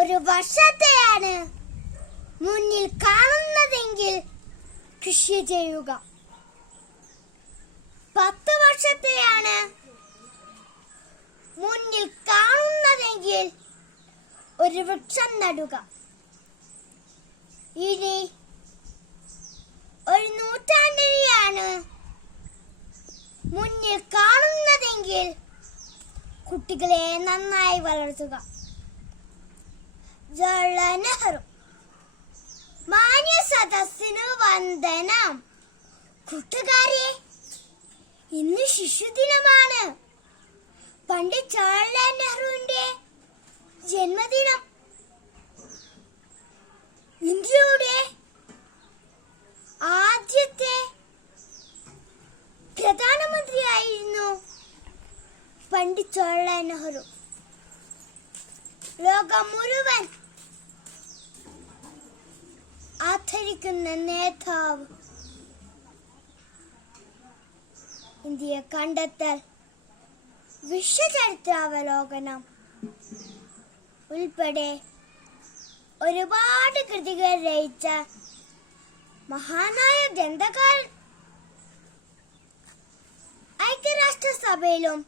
ഒരു വർഷത്തെയാണ് മുന്നിൽ കാണുന്നതെങ്കിൽ കൃഷി ചെയ്യുക. 10 വർഷത്തെയാണ് മുന്നിൽ കാണുന്നതെങ്കിൽ ഒരു വൃക്ഷം നടുക. ഇനി ഒരു നൂറ്റാണ്ടിനെയാണ് മുന്നിൽ കാണുന്നതെങ്കിൽ കുട്ടികളെ നന്നായി വളർത്തുക. ജവഹർലാൽ നെഹ്റു. മാന്യ സദസ്സിനു വന്ദനം. കൂട്ടുകാരെ, ഇന്ന് ശിശുദിനമാണ്. പണ്ഡിറ്റ് ജവഹർലാൽ നെഹ്റുവിന്റെ ജന്മദിനം. ഇന്ത്യയുടെ ആദ്യത്തെ പ്രധാനമന്ത്രിയായിരുന്നു പണ്ഡിറ്റ് ജവഹർലാൽ നെഹ്റു. ലോകം മുഴുവൻ ആദരിക്കുന്ന നേതാവ്. ഇന്ത്യയെ കണ്ടെത്തൽ, വിശ്വചരിത്രാവലോകനം ഉൾപ്പെടെ ഒരുപാട് കൃതികൾ രചിച്ച മഹാനായ ഗ്രന്ഥകാരൻ. ഐക്യരാഷ്ട്രസഭയിലും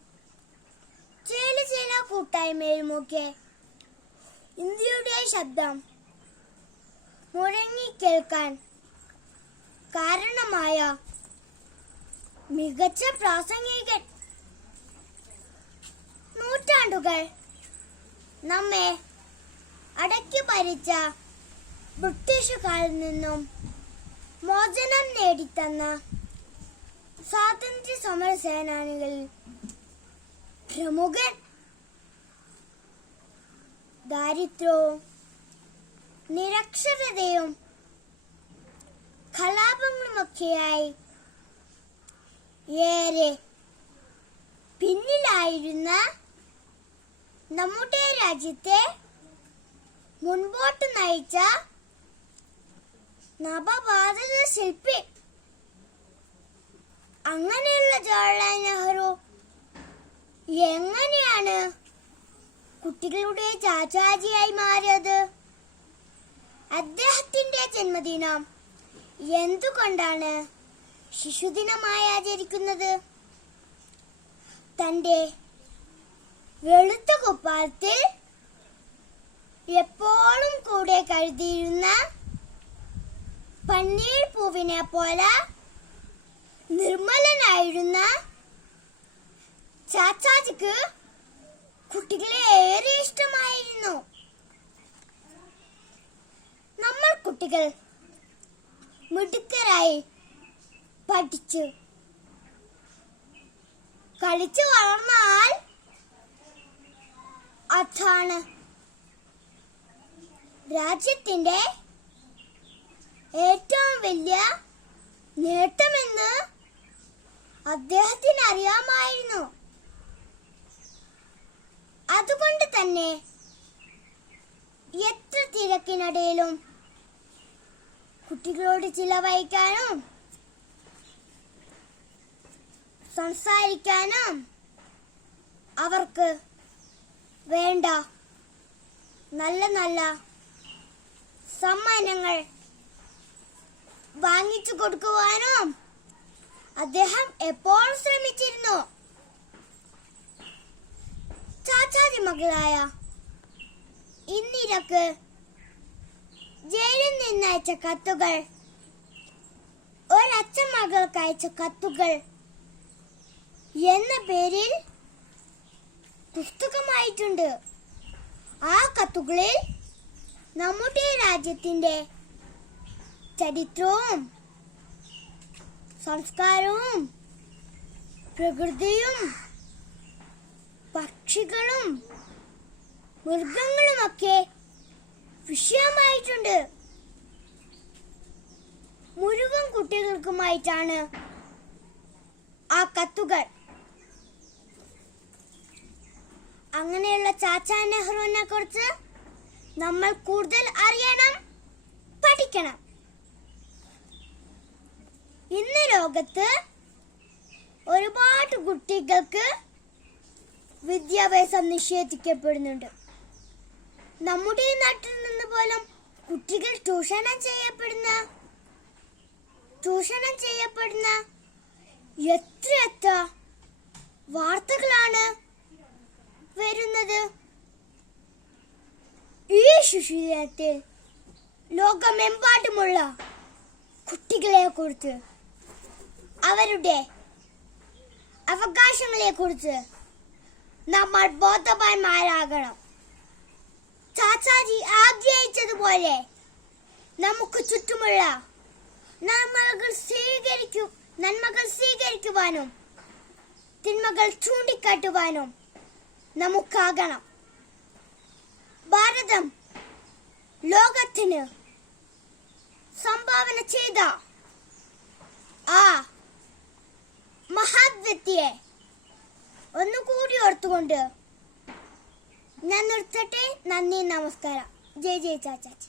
ചില കൂട്ടായ്മയിലുമൊക്കെ ഇന്ത്യയുടെ ശബ്ദം മുഴങ്ങിക്കേൾക്കാൻ കാരണമായ മികച്ച പ്രാസംഗികൻ. നൂറ്റാണ്ടുകൾ നമ്മെ അടക്കി ഭരിച്ച ബ്രിട്ടീഷുകാരിൽ നിന്നും മോചനം നേടിത്തന്ന സ്വാതന്ത്ര്യ സമര സേനാനികളിൽ പ്രമുഖൻ. ദാരിദ്ര്യവും നിരക്ഷരതയും കലാപങ്ങളുമൊക്കെയായി ഏറെ പിന്നിലായിരുന്ന നമ്മുടെ രാജ്യത്തെ മുൻപോട്ട് നയിച്ച നവഭാരത ശില്പി. അങ്ങനെയുള്ള ജവഹർലാൽ നെഹ്റു എങ്ങനെയാണ് കുട്ടികളുടെ ചാച്ചാജിയായി മാറിയത്? അദ്ദേഹത്തിന്റെ ജന്മദിനം എന്തുകൊണ്ടാണ് ശിശുദിനമായി ആചരിക്കുന്നത്? തന്റെ വെളുത്ത കുപ്പായത്തിൽ എപ്പോഴും കൂടെ കരുതിയിരുന്ന പന്നീർ പൂവിനെ പോലെ നിർമ്മലനായിരുന്ന ചാച്ചാജിക്ക് കുട്ടികളെ ഏറെ ഇഷ്ടമായിരുന്നു. നമ്മൾ കുട്ടികൾ മിടുക്കരായി പഠിച്ചു കളിച്ചു വളർന്നാൽ അതാണ് രാജ്യത്തിന്റെ ഏറ്റവും വലിയ നേട്ടമെന്ന് അദ്ദേഹത്തിന് അറിയാമായിരുന്നു. അതുകൊണ്ട് തന്നെ എത്ര തിരക്കിനിടയിലും കുട്ടികളോട് ചിലവഴിക്കാനും സംസാരിക്കാനും അവർക്ക് വേണ്ട നല്ല നല്ല സമ്മാനങ്ങൾ വാങ്ങിച്ചു കൊടുക്കുവാനും അദ്ദേഹം എപ്പോഴും ശ്രമിച്ചിരുന്നു. ചാച്ചാജി മകളായ ഇന്ദിരക്ക് ജയിലിൽ നിന്ന് അയച്ച കത്തുകൾ, ഒരച്ഛൻ മകൾക്ക് അയച്ച കത്തുകൾ എന്ന പേരിൽ പുസ്തകമായിട്ടുണ്ട്. ആ കത്തുകളിൽ നമ്മുടെ രാജ്യത്തിന്റെ ചരിത്രവും സംസ്കാരവും പ്രകൃതിയും പക്ഷികളും മൃഗങ്ങളുമൊക്കെ വിഷയമായിട്ടുണ്ട്. മുഴുവൻ കുട്ടികൾക്കുമായിട്ടാണ് ആ കത്തുകൾ. അങ്ങനെയുള്ള ചാച്ചാ നെഹ്റുവിനെ കുറിച്ച് നമ്മൾ കൂടുതൽ അറിയണം, പഠിക്കണം. ഇന്ന് ലോകത്ത് ഒരുപാട് കുട്ടികൾക്ക് വിദ്യാഭ്യാസം നിഷേധിക്കപ്പെടുന്നുണ്ട്. നമ്മുടെ നാട്ടിൽ നിന്ന് പോലും കുട്ടികൾ ചൂഷണം ചെയ്യപ്പെടുന്ന എത്ര വാർത്തകളാണ് വരുന്നത്. ഈ ശിശുദിനത്തിൽ ലോകമെമ്പാടുമുള്ള കുട്ടികളെ കുറിച്ച്, അവരുടെ അവകാശങ്ങളെ കുറിച്ച് നമ്മൾ ബോധവാന്മാരാകണം. ചാച്ചാജി ആഗ്രഹിച്ചതുപോലെ നമുക്ക് ചുറ്റുമുള്ള നന്മകൾ സ്വീകരിക്കുവാനും തിന്മകൾ ചൂണ്ടിക്കാട്ടുവാനും നമുക്കാകണം. ഭാരതം ലോകത്തിന് സംഭാവന ചെയ്ത ആ മഹത് വ്യക്തിയെ ഒന്നുകൂടി ഓർത്തുകൊണ്ട് ഞാൻ നിർത്തട്ടെ. നന്ദി, നമസ്കാരം. ജയ് ജയ് ചാച്ചാജി.